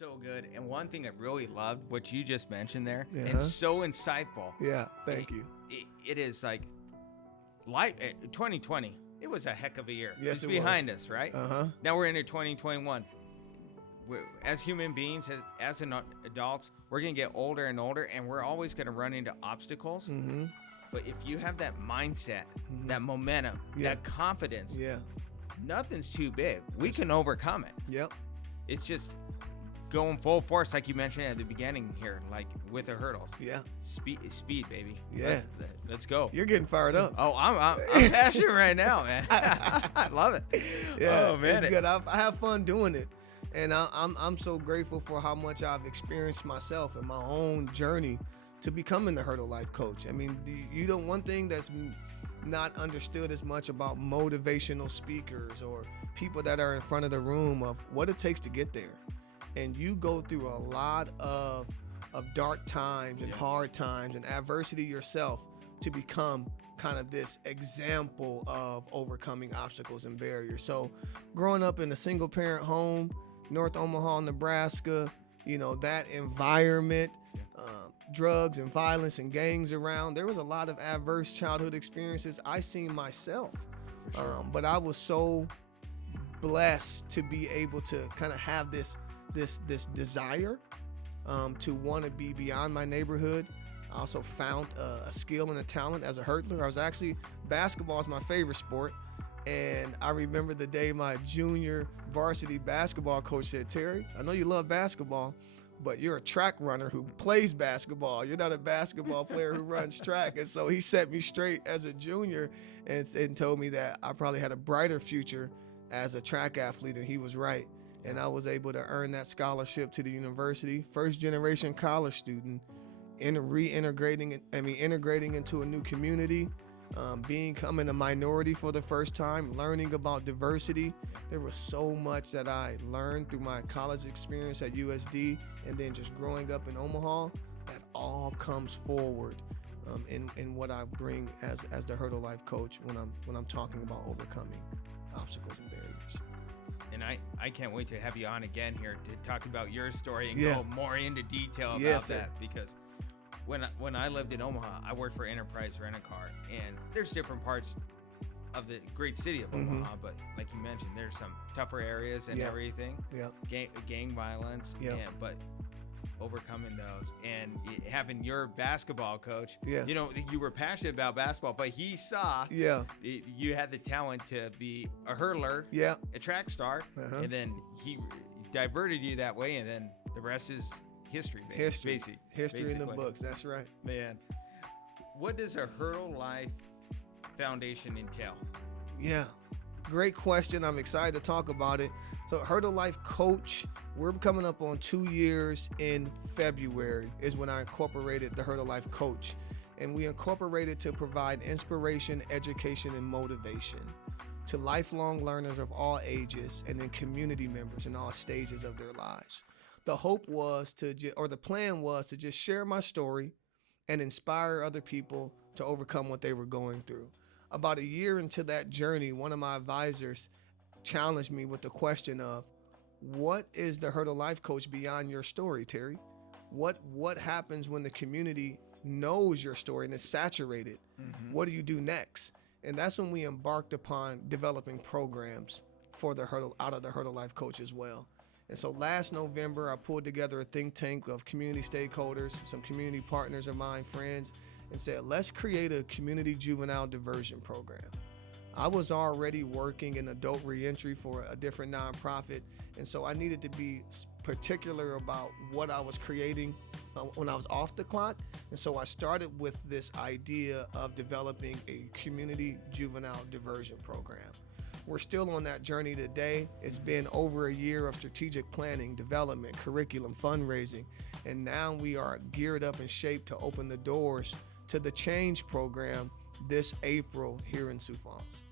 So good. And one thing I really loved, what you just mentioned there, Uh-huh. and so insightful. Yeah, thank you. It is like life. 2020. It was a heck of a year. Yes, It's it behind was. us, right? Uh-huh. Now we're into 2021. As human beings, as adults, we're gonna get older and older, and we're always gonna run into obstacles. Mm-hmm. But if you have that mindset, that momentum, Yeah. that confidence, Yeah. nothing's too big. We can overcome it. Yep. It's just going full force, like you mentioned at the beginning here, like with the hurdles. Yeah. Speed, baby. Yeah. Let's go. You're getting fired up. Oh, I'm passionate right now, man. I love it. Yeah, Oh man, it's good. I have fun doing it, and I'm so grateful for how much I've experienced myself in my own journey to becoming the Hurdle Life coach. I mean, one thing that's not understood as much about motivational speakers or people that are in front of the room of what it takes to get there, and you go through a lot of dark times and hard times and adversity yourself to become kind of this example of overcoming obstacles and barriers. So growing up in a single parent home, North Omaha, Nebraska, that environment, drugs and violence and gangs around, there was a lot of adverse childhood experiences I seen myself. But I was so blessed to be able to kind of have this desire to want to be beyond my neighborhood. I also found a skill and a talent as a hurdler. Basketball is my favorite sport. And I remember the day my junior varsity basketball coach said, "Terry, I know you love basketball, but you're a track runner who plays basketball. You're not a basketball player who runs track." And so he set me straight as a junior and told me that I probably had a brighter future as a track athlete, and he was right. And I was able to earn that scholarship to the university, first generation college student, integrating into a new community, becoming a minority for the first time, learning about diversity. There was so much that I learned through my college experience at USD, and then just growing up in Omaha. That all comes forward in what I bring as the Hurdle Life coach when I'm talking about overcoming obstacles and barriers. And I can't wait to have you on again here to talk about your story and go more into detail about that, because when I lived in Omaha, I worked for Enterprise Rent-A-Car, and there's different parts of the great city of Omaha, but like you mentioned, there's some tougher areas and everything. Gang violence. But overcoming those and having your basketball coach, you were passionate about basketball, but he saw you had the talent to be a hurdler, a track star, and then he diverted you that way, and then the rest is history, basically. History in the books. That's right, man. What does a Hurdle Life Foundation entail? Great question. I'm excited to talk about it. So Hurdle Life Coach, we're coming up on 2 years in February is when I incorporated the Hurdle Life Coach. And we incorporated to provide inspiration, education, and motivation to lifelong learners of all ages, and then community members in all stages of their lives. The hope was the plan was to just share my story and inspire other people to overcome what they were going through. About a year into that journey, one of my advisors challenged me with the question of, what is the Hurdle Life Coach beyond your story, Terry? What happens when the community knows your story and is saturated? What do you do next? And that's when we embarked upon developing programs for out of the Hurdle Life Coach as well. And so last November, I pulled together a think tank of community stakeholders, some community partners of mine, friends, and said, let's create a community juvenile diversion program. I was already working in adult reentry for a different nonprofit, and so I needed to be particular about what I was creating when I was off the clock. And so I started with this idea of developing a community juvenile diversion program. We're still on that journey today. It's been over a year of strategic planning, development, curriculum, fundraising, and now we are geared up and shaped to open the doors to the Change program this April here in Sioux Falls.